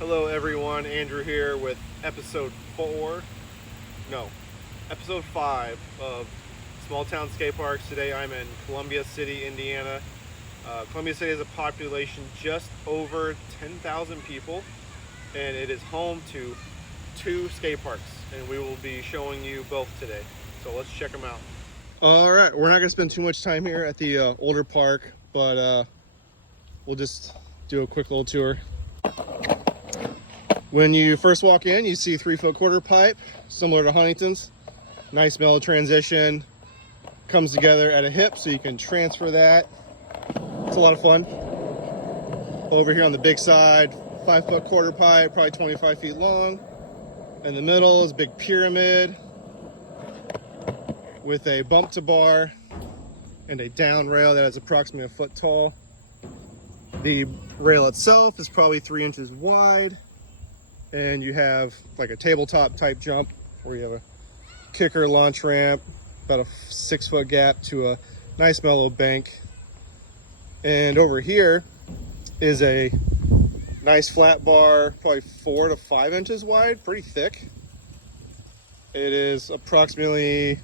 Hello everyone, Andrew here with episode 5 of Small Town Skateparks. Today I'm in Columbia City, Indiana. Columbia City has a population just over 10,000 people, and it is home to 2 skate parks, and we will be showing you both today. So let's check them out. All right, we're not gonna spend too much time here at the older park, but we'll just do a quick little tour. When you first walk in, you see 3-foot quarter pipe, similar to Huntington's. Nice mellow transition, comes together at a hip so you can transfer that. It's a lot of fun. Over here on the big side, 5-foot quarter pipe, probably 25 feet long. In the middle is a big pyramid with a bump to bar and a down rail that is approximately a foot tall. The rail itself is probably 3 inches wide, and you have like a tabletop type jump where you have a kicker launch ramp, about a 6-foot gap to a nice mellow bank. And over here is a nice flat bar, probably 4 to 5 inches wide, pretty thick. It is approximately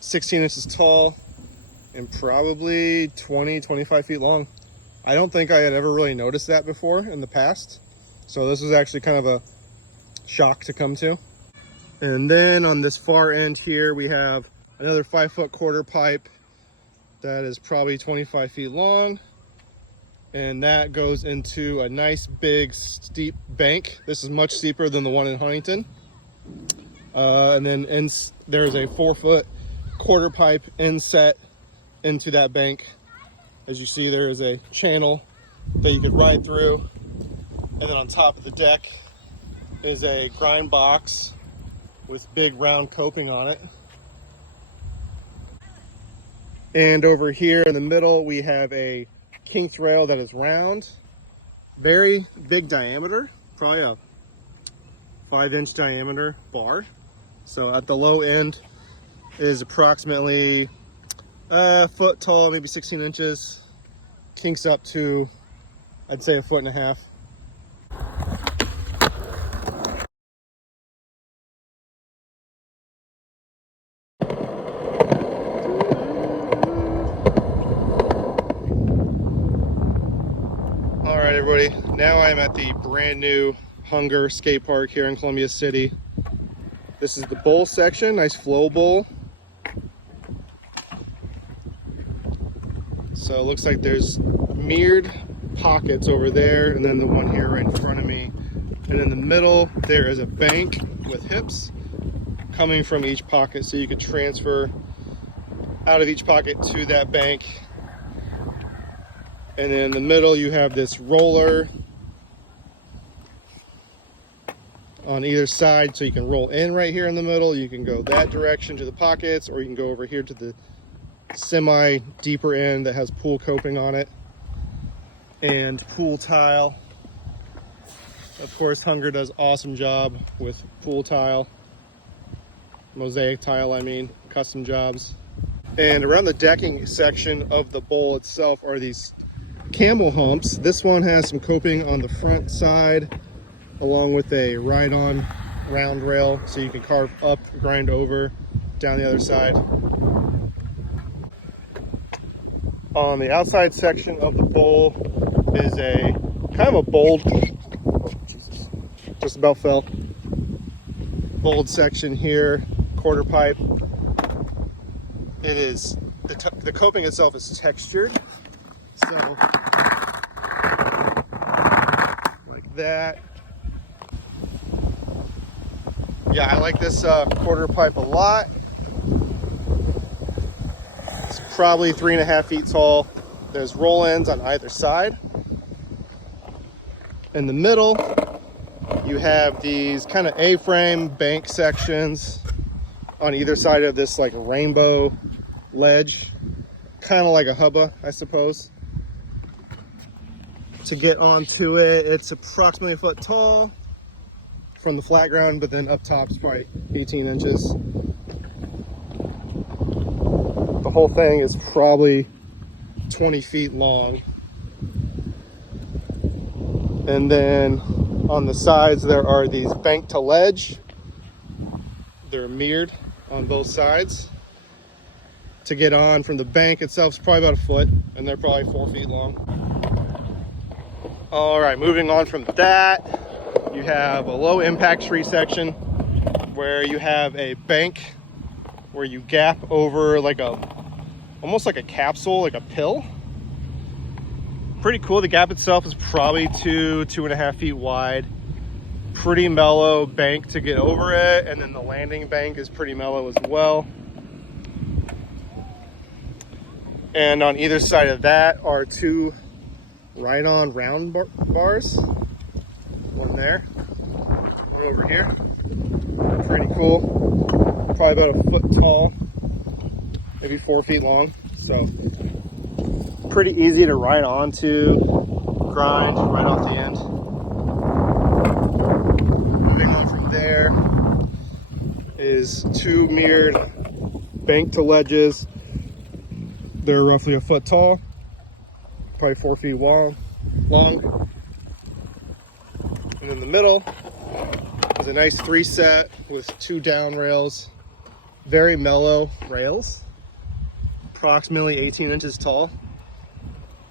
16 inches tall and probably 20-25 feet long. I don't think I had ever really noticed that before in the past, so this was actually kind of a shock to come to. And then on this far end here we have another 5-foot quarter pipe that is probably 25 feet long, and that goes into a nice big steep bank. This is much steeper than the one in Huntington. And then there's a 4-foot quarter pipe inset into that bank. As you see, there is a channel that you could ride through, and then on top of the deck is a grind box with big round coping on it. And over here in the middle we have a kinked rail that is round, very big diameter, probably a 5-inch diameter bar. So at the low end is approximately a foot tall, maybe 16 inches. Kinks up to, I'd say, 1.5 feet. All right, everybody. Now I'm at the brand new Hunger skate park here in Columbia City. This is the bowl section, nice flow bowl. So it looks like there's mirrored pockets over there, and then the one here right in front of me. And in the middle, there is a bank with hips coming from each pocket, so you can transfer out of each pocket to that bank. And then in the middle, you have this roller on either side, so you can roll in right here in the middle. You can go that direction to the pockets, or you can go over here to the semi deeper end that has pool coping on it and pool tile. Of course, Hunger does awesome job with pool tile, mosaic tile, I mean, custom jobs. And around the decking section of the bowl itself are these camel humps. This one has some coping on the front side along with a ride-on round rail, so you can carve up, grind over, down the other side. On the outside section of the bowl is a kind of a bold, Jesus, just about fell, bold section here, quarter pipe. It is, the coping itself is textured, so like that. Yeah, I like this quarter pipe a lot. Probably 3.5 feet tall. There's roll ends on either side. In the middle, you have these kind of A-frame bank sections on either side of this like rainbow ledge, kind of like a hubba, I suppose. To get onto it, it's approximately a foot tall from the flat ground, but then up top is probably 18 inches. The whole thing is probably 20 feet long. And then on the sides, there are these bank to ledge. They're mirrored on both sides. To get on from the bank itself is probably about a foot, and they're probably 4 feet long. All right, moving on from that, you have a low impact street section where you have a bank where you gap over like almost like a capsule, like a pill. Pretty cool. The gap itself is probably 2.5 feet wide. Pretty mellow bank to get over it, and then the landing bank is pretty mellow as well. And on either side of that are 2 ride-on round bars. One there, one over here. Pretty cool. Probably about a foot tall, maybe 4 feet long. So pretty easy to ride onto, grind right off the end. Moving on from there is 2 mirrored bank to ledges. They're roughly a foot tall, probably 4 feet long. And in the middle is a nice 3 set with 2 down rails, very mellow rails, approximately 18 inches tall.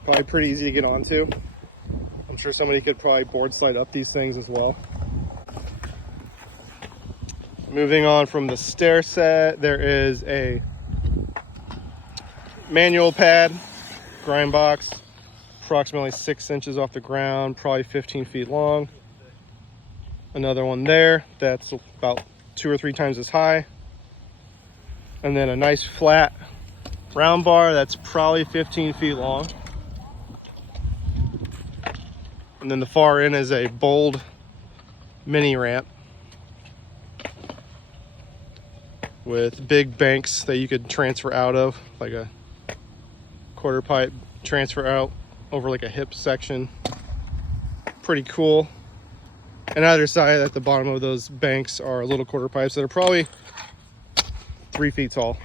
Probably pretty easy to get onto. I'm sure somebody could probably board slide up these things as well. Moving on from the stair set, there is a manual pad, grind box, approximately 6 inches off the ground, probably 15 feet long. Another one there that's about 2 or 3 times as high. And then a nice flat round bar that's probably 15 feet long. And then the far end is a bold mini ramp with big banks that you could transfer out of, like a quarter pipe transfer out over like a hip section. Pretty cool. And either side at the bottom of those banks are little quarter pipes that are probably 3 feet tall.